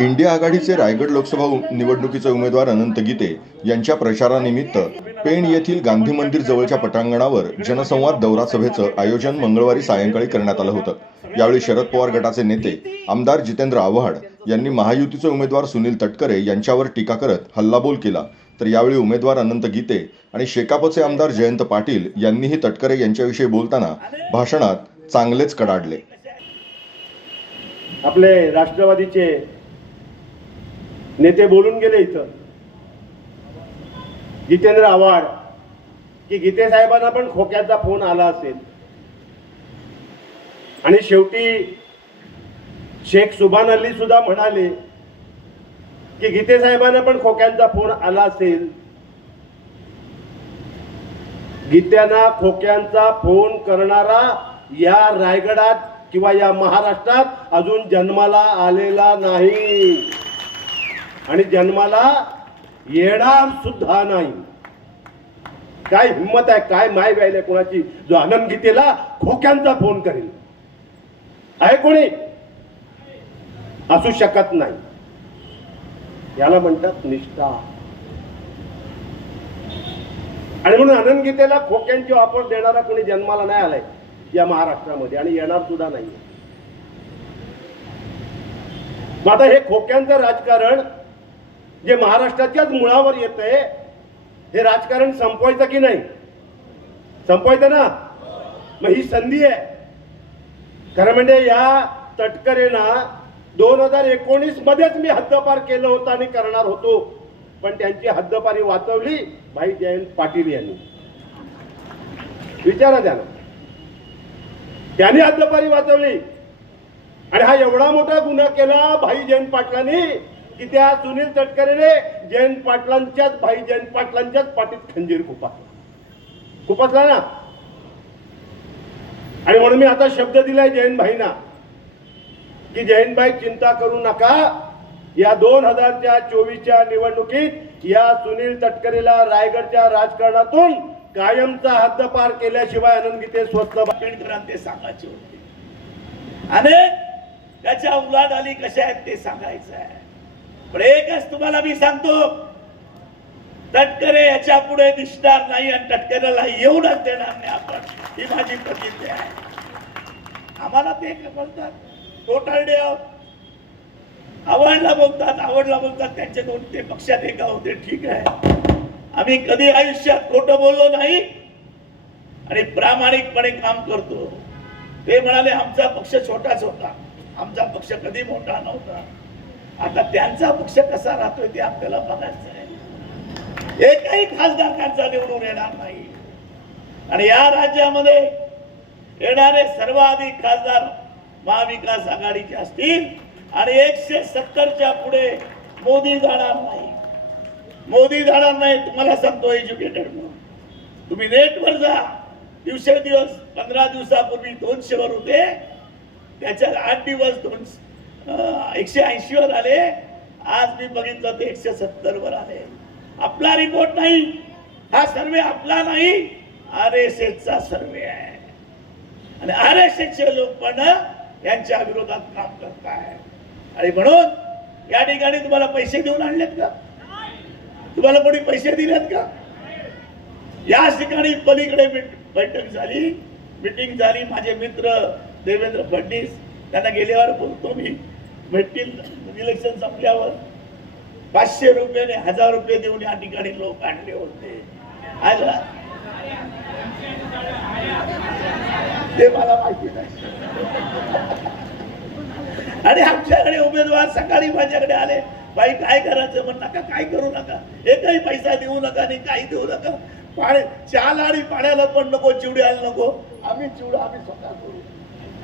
India आघाडीचे रायगड लोकसभा निवडणुकीचे उमेदवार अनंत गीते यांच्या प्रचारानिमित्त पेण येथील गांधी मंदिर जवळच्या पटांगणावर जनसंवाद दौरा सभेचं आयोजन मंगळवारी सायंकाळी करण्यात आलं होतं. यावेळी शरद पवार गटाचे नेते आमदार जितेंद्र आव्हाड यांनी महायुतीचे उमेदवार सुनील तटकरे यांच्यावर टीका करत हल्लाबोल केला. तर यावेळी उमेदवार अनंत गीते आणि शेकापचे आमदार जयंत पाटील यांनीही तटकरे यांच्याविषयी बोलताना भाषणात चांगलेच कडाडले. आपले राष्ट्रवादीचे नेते बोलून गेले इथं. जितेंद्र आव्हाड की गीते साहेबांना पण खोक्याचा फोन आला असेल. आणि शेवटी शेख सुभान अली सुद्धा म्हणाले की गीते साहेबांना पण खोक्यांचा फोन आला असेल. गीत्यांना खोक्यांचा फोन करणारा या रायगडात किंवा या महाराष्ट्रात अजून जन्माला आलेला नाही. आणि जन्माला येणार सुद्धा नाही. काय हिंमत आहे काय माय व्हायला कोणाची? जो आनंद गीतेला खोक्यांचा फोन करेल. आहे कोणी? असू शकत नाही. याला म्हणतात निष्ठा. आणि म्हणून आनंद गीतेला खोक्यांची ऑफर देणारा कोणी जन्माला नाही आलाय या महाराष्ट्रामध्ये आणि येणार सुद्धा नाही आता हे खोक्यांचं राजकारण जे महाराष्ट्राच्याच मुळावर येत आहे हे राजकारण संपवायचं की नाही? संपवायचं ना? मग ही संधी आहे. खरं म्हणजे या तटकरेना दोन हजार एकोणीस मध्येच मी हद्दपार केलं होतं आणि करणार होतो. पण त्यांची हद्दपारी वाचवली भाई जयंत पाटील यांनी. विचारा त्यांना त्यांनी हद्दपारी वाचवली. आणि हा एवढा मोठा गुन्हा केला भाई जयंत पाटलांनी की त्या सुनील तटकरेने जयंत पाटलांच्याच भाई जयंत पाटलांच्याच पाठीत खंजीर खुपासला खुपासला ना? आणि म्हणून मी आता शब्द दिलाय जयंत भाईना की जयंतभाई चिंता करू नका. या दोन हजारच्या चोवीसच्या निवडणुकीत या सुनील तटकरेला रायगडच्या राजकारणातून कायमचा हद्दपार केल्याशिवाय आनंद गीते स्वस्त आंबेडकरांना ते सांगायचे होते. अनेक त्याच्या उलाढाली कशा आहेत ते सांगायचं आहे. पण एकच तुम्हाला मी सांगतो तटकरे याच्यापुढे दिसणार नाही आणि तटकऱ्याला येऊनच देणार नाही आपण. ही माझी प्रतिज्ञा आहे. आम्हाला ते बोलतात. टोटल डे आवडला बोलतात आवडला बोलतात. त्यांचे दोन ते पक्षात एका होते. ठीक आहे. आम्ही कधी आयुष्यात खोटं बोललो नाही. आणि प्रामाणिकपणे काम करतो. ते म्हणाले आमचा पक्ष छोटाच होता. आमचा पक्ष कधी मोठा नव्हता. आता त्यांचा पक्ष कसा राहतोय ते आपल्याला बघायचं आहे. एकही खासदार त्यांचा निवडून येणार नाही. आणि या राज्यामध्ये येणारे सर्वाधिक खासदार महाविकास आघाडीचे असतील आणि एकशे सत्तरच्या पुढे मोदी जाणार नाही. मोदी जाणार नाही तुम्हाला सांगतो एज्युकेटेड म्हणून. तुम्ही नेटवर जा. दिवसेंदिवस पंधरा दिवसापूर्वी दोनशे वर होते. त्याच्यात आठ दिवस दोन एकशे ऐंशी वर आले. आज मी बघितलं ते एकशे सत्तर वर आले. आपला रिपोर्ट नाही. हा सर्वे आपला नाही. आर एस चा सर्वे आहे. आणि आर एस चे लोक पण यांच्या विरोधात काम करत आहे आणि म्हणून या ठिकाणी तुम्हाला पैसे देऊन आणलेत का? तुम्हाला कोणी पैसे दिलेत का? या ठिकाणी पलीकडे बैठक झाली. मिटिंग झाली. माझे मित्र देवेंद्र फडणवीस त्यांना गेल्यावर बोलतो मी. भेटतील इलेक्शन संपल्यावर. पाचशे रुपयाने हजार रुपये देऊन या ठिकाणी लोक आणले होते. आला ते मला माहिती नाही. आणि आमच्याकडे उमेदवार सकाळी माझ्याकडे आले. बाई काय करायचं? म्हण नका काय करू नका? एकही पैसा देऊ नका आणि काही देऊ नका. पाणी चाल आणि पाण्याला पण नको चिवड्याला नको. आम्ही चिवडा आम्ही स्वतः करू.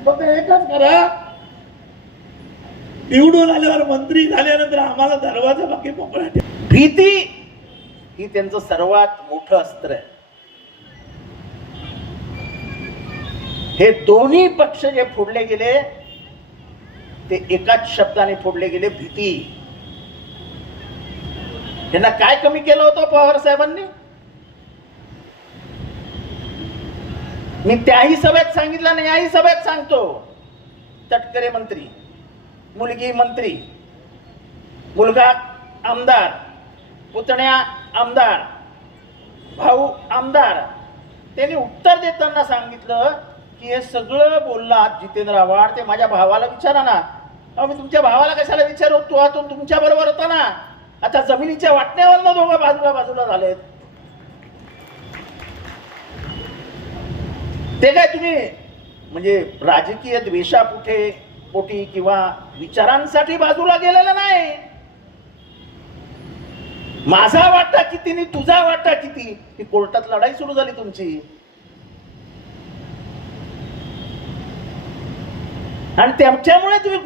फक्त एकच करा. निवडून आल्यावर मंत्री झाल्यानंतर आम्हाला दरवाजा बाकी मोकळा भीती ही त्यांचं सर्वात मोठं अस्त्र आहे. हे दोन्ही पक्ष जे फोडले गेले ते एकाच शब्दाने फोडले गेले भीती. त्यांना काय कमी केलं होतं पवार साहेबांनी? मी त्याही सभेत सांगितलं नाही याही सभेत सांगतो. तटकरे मंत्री. मुलगी मंत्री मुलगा आमदार पुतण्या आमदार भाऊ आमदार. त्यांनी उत्तर देताना सांगितलं की हे सगळं बोलला जितेंद्र आव्हाड ते माझ्या भावाला विचारा ना अहो मी तुमच्या भावाला कशाला विचारू तो हा तुमच्या बरोबर होता ना? आता जमिनीच्या वाटण्यावर दोघं बाजूला बाजूला झालेत. ते काय तुम्ही म्हणजे राजकीय द्वेषापुठे पोटी किंवा विचारांसाठी बाजूला गेलेला नाही. माझा वाटा किती नि तुझा वाटा किती? ही कोर्टात लढाई सुरू झाली तुमची. आणि त्याच्यामुळे तुम्ही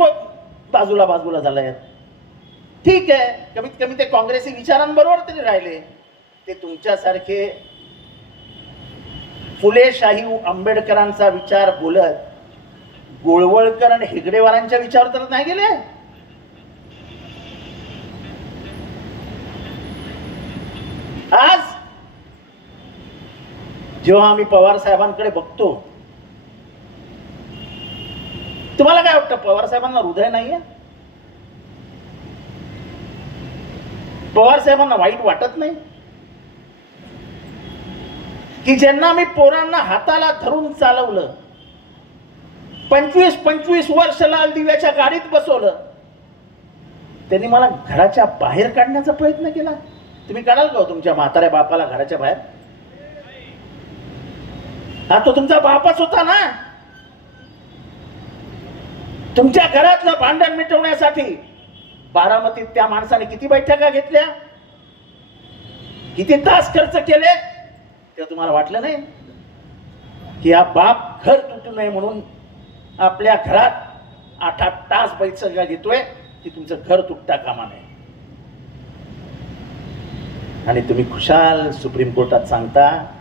बाजूला बाजूला झालाय. ठीक आहे. कमीत कमी ते काँग्रेसी विचारांबरोबर तरी राहिले. ते तुमच्यासारखे फुले शाही आंबेडकरांचा विचार बोलत गोळवळकर आणि हेगडेवारांच्या विचार तर नाही गेले? आज? जेव्हा आम्ही पवार साहेबांकडे बघतो तुम्हाला काय वाटतं पवार साहेबांना हृदय नाहीये? पवार साहेबांना वाईट वाटत नाही? की ज्यांना मी पोरांना हाताला धरून चालवलं पंचवीस पंचवीस वर्ष लाल दिव्याच्या गाडीत बसवलं. त्यांनी मला घराच्या बाहेर काढण्याचा प्रयत्न केला. तुम्ही काढाल का हो तुमच्या म्हाताऱ्या बापाला घराच्या बाहेर? हा तो तुमचा बापच होता ना? तुमच्या घरातलं भांडण मिटवण्यासाठी बारामतीत त्या माणसाने किती बैठका घेतल्या? किती तास खर्च केले? तेव्हा तुम्हाला वाटलं नाही? की हा बाप घर तुटू नये म्हणून आपल्या घरात आठ आठ तास बैठका घेतोय की तुमचं घर तुटता कामा नये. आणि तुम्ही खुशाल सुप्रीम कोर्टात सांगता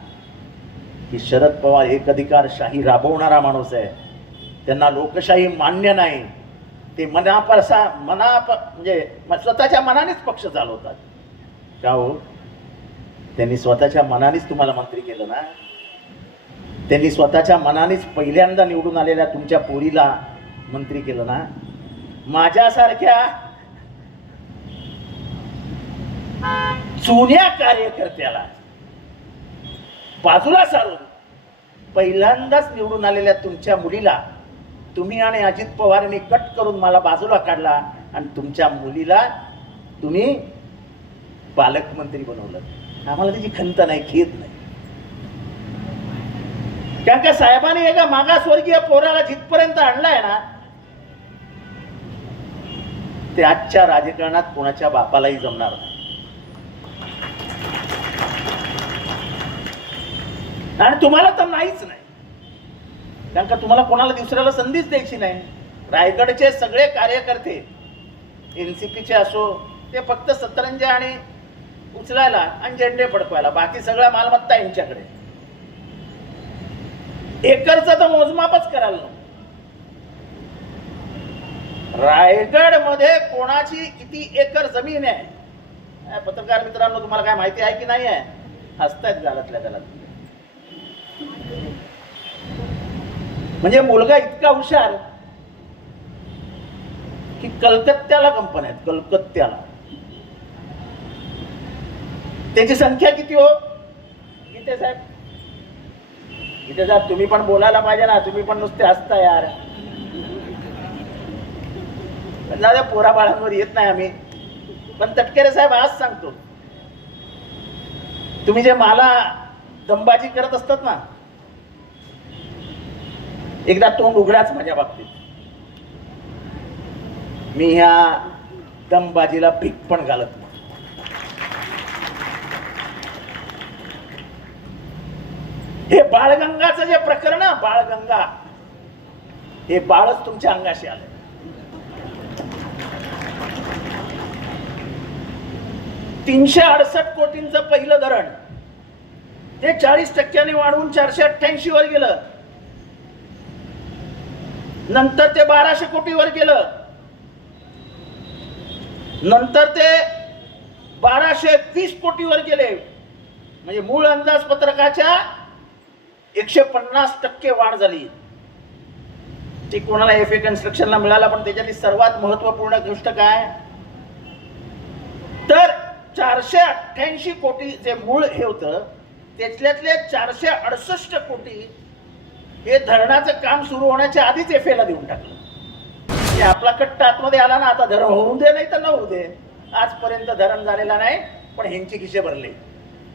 की शरद पवार एक अधिकारशाही राबवणारा माणूस आहे. त्यांना लोकशाही मान्य नाही. ते मनापरसा मनाप म्हणजे स्वतःच्या मनानेच पक्ष चालवतात. का हो? त्यांनी स्वतःच्या मनानेच तुम्हाला मंत्री केलं ना? त्यांनी स्वतःच्या मनानेच पहिल्यांदा निवडून आलेल्या तुमच्या पोरीला मंत्री केलं ना? माझ्यासारख्या जुन्या कार्यकर्त्याला बाजूला सारून पहिल्यांदाच निवडून आलेल्या तुमच्या मुलीला तुम्ही आणि अजित पवारांनी कट करून मला बाजूला काढला आणि तुमच्या मुलीला तुम्ही पालकमंत्री बनवलं. आम्हाला त्याची खंत नाही खेद नाही. कारण का साहेबांनी एका मागासवर्गीय पोराला जिथपर्यंत आणलाय ना ते आजच्या राजकारणात कोणाच्या बापालाही जमणार नाही. आणि तुम्हाला तर नाहीच नाही. कारण का तुम्हाला कोणाला दुसऱ्याला संधीच द्यायची नाही. रायगडचे सगळे कार्यकर्ते एनसीपीचे असो ते फक्त सतरंजा आणि उचलायला आणि झेंडे फडकवायला बाकी सगळ्या मालमत्ता यांच्याकडे. एकरचा तर मोजमापच करायला नको. रायगडमध्ये कोणाची किती एकर जमीन आहे? पत्रकार मित्रांनो तुम्हाला काय माहिती आहे की नाही आहे? हसतायत गालातल्या गालात. म्हणजे मुलगा इतका हुशार की कलकत्त्याला कंपन्या आहेत कलकत्त्याला. त्याची संख्या किती हो? गीते साहेब? इथे जा तुम्ही पण बोलायला पाहिजे ना तुम्ही पण नुसते हसता यार. जाऊ पोरा बाळांवर येत नाही आम्ही. पण तटकेरे साहेब आज सांगतो. तुम्ही जे मला दंबाजी करत असतात ना एकदा तोंड उघडाच माझ्या बाबतीत. मी ह्या दमबाजीला भीक पण घालत नाही हे बाळगंगाचं जे प्रकरण बाळगंगा हे बाळच तुमच्या अंगाशी आलं तीनशे अडसष्ट कोटींचं पहिलं धरण ते चाळीस टक्क्याने वाढवून चारशे अठ्ठ्याऐंशी वर गेलं. नंतर ते बाराशे कोटीवर गेलं. नंतर ते बाराशे वीस कोटीवर गेले. म्हणजे मूळ अंदाजपत्रकाच्या एकशे पन्नास टक्के वाढ झाली. ती कोणाला एफ ए कन्स्ट्रक्शनला मिळाला पण त्याच्यातली सर्वात महत्त्वपूर्ण गोष्ट काय? तर चारशे अठ्ठ्याऐंशी कोटी जे मूळ हे होतं त्यातल्यातले चारशे अडसष्ट कोटी हे धरणाचं काम सुरू होण्याच्या आधीच एफ ला देऊन टाकलं. आपला कट्ट आतमध्ये आला ना आता धरण होऊ दे नाही तर न होऊ दे. आजपर्यंत धरण झालेला नाही पण ह्यांची खिशे भरले.